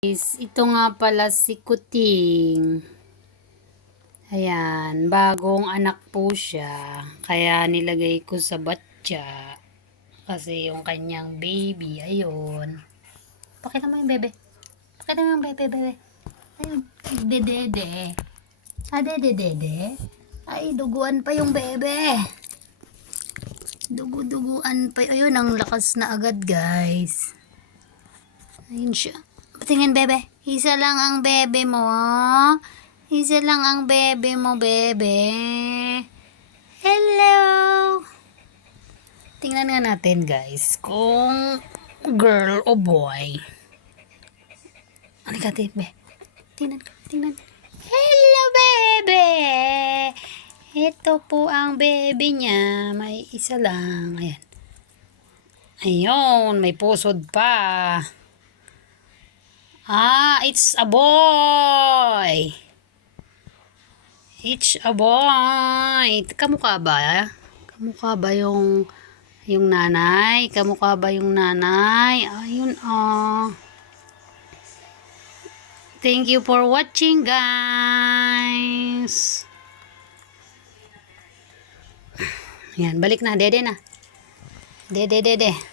Ito nga pala si Kuting. Ayan, bagong anak po siya. Kaya nilagay ko sa batya. Kasi yung kanyang baby, ayun. Pakita mo yung bebe. Pakita mo yung bebe. Ayun, dede. Dede. Ay, duguan pa yung bebe. Duguan pa. Ayun, ang lakas na agad, guys. Ayun siya. Patingin, bebe. Isa lang ang bebe mo. Isa lang ang bebe mo, bebe. Hello. Tingnan nga natin, guys, kung girl o boy. Ano ka, bebe? Tingnan. Hello, bebe. Ito po ang bebe niya. May isa lang. Ayan. Ayun, may pusod pa. It's a boy. It's a boy. Kamukha ba? Kamukha ba yung nanay? Kamukha ba yung nanay? Ayun, Thank you for watching, guys. Yan, balik na. Dede na. Dede.